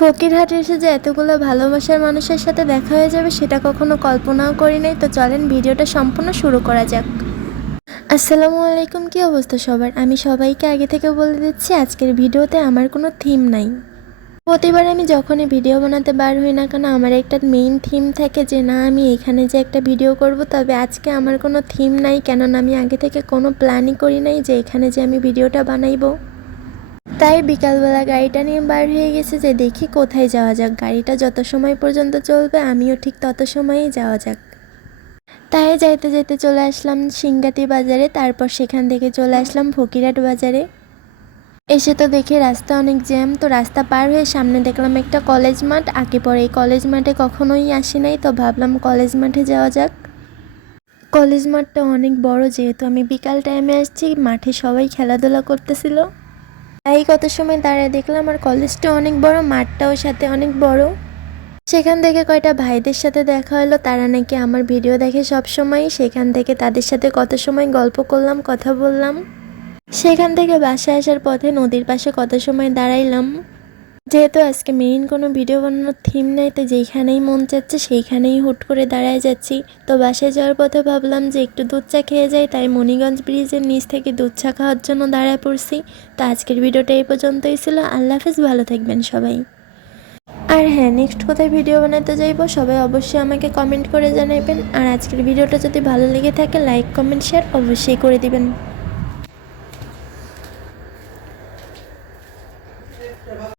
ফকিরহাটে এসে যে এতগুলো ভালোবাসার মানুষের সাথে দেখা হয়ে যাবে সেটা কখনো কল্পনাও করি নাই। তো চলেন ভিডিওটা সম্পূর্ণ শুরু করা যাক। আসসালামু আলাইকুম, কি অবস্থা সবার? আমি সবাইকে আগে থেকে বলে দিচ্ছি আজকের ভিডিওতে আমার কোনো থিম নাই। প্রতিবার আমি যখনই ভিডিও বানাতে বার হই না কেন আমার একটা মেইন থিম থাকে যে না আমি এখানে যে একটা ভিডিও করব, তবে আজকে আমার কোনো থিম নাই, কেননা আমি আগে থেকে কোনো প্ল্যানই করি নাই যে এখানে যে আমি ভিডিওটা বানাইবো। তাই বিকালবেলা গাড়িটা নিয়ে বার হয়ে গেছে যে দেখি কোথায় যাওয়া যাক, গাড়িটা যত সময় পর্যন্ত চলবে আমিও ঠিক তত সময়ই যাওয়া যাক। তাই যাইতে যাইতে চলে আসলাম সিংগাতি বাজারে, তারপর সেখান থেকে চলে আসলাম ফকিরহাট বাজারে। এসে তো দেখি রাস্তা অনেক জ্যাম, তো রাস্তা পার হয়ে সামনে দেখলাম একটা কলেজ মাঠ। আগে পরে এই কলেজ মাঠে কখনোই আসি নাই, তো ভাবলাম কলেজ মাঠে যাওয়া যাক। কলেজ মাঠটা অনেক বড়, যেহেতু আমি বিকাল টাইমে আসছি মাঠে সবাই খেলাধুলা করতেছিল। তাই কত সময় দাঁড়ায় দেখলাম আর কলেজটা অনেক বড়, মাঠটাও সাথে অনেক বড়। সেখান থেকে কয়টা ভাইদের সাথে দেখা হলো, তারা নাকি আমার ভিডিও দেখে সব সময়। সেখান থেকে তাদের সাথে কত সময় গল্প করলাম, কথা বললাম। সেখান থেকে বাসায় আসার পথে নদীর পাশে কত সময় দাঁড়াইলাম। যেহেতু আজকে মেইন কোনো ভিডিও বানানোর থিম নেই, তো যেইখানেই মন চাচ্ছে সেইখানেই হুট করে দাঁড়ায় যাচ্ছি। তো বাসায় যাওয়ার পথে ভাবলাম যে একটু দুধ চা খেয়ে যাই, তাই মণিগঞ্জ ব্রিজের নিচ থেকে দুধ চা খাওয়ার জন্য দাঁড়ায় পড়ছি। তো আজকের ভিডিওটা এই পর্যন্তই ছিল। আল্লাহ হাফেজ, ভালো থাকবেন সবাই। আর হ্যাঁ, নেক্সট কোথায় ভিডিও বানাতে যাইবো সবাই অবশ্যই আমাকে কমেন্ট করে জানাবেন। আর আজকের ভিডিওটা যদি ভালো লেগে থাকে লাইক কমেন্ট শেয়ার অবশ্যই করে দিবেন।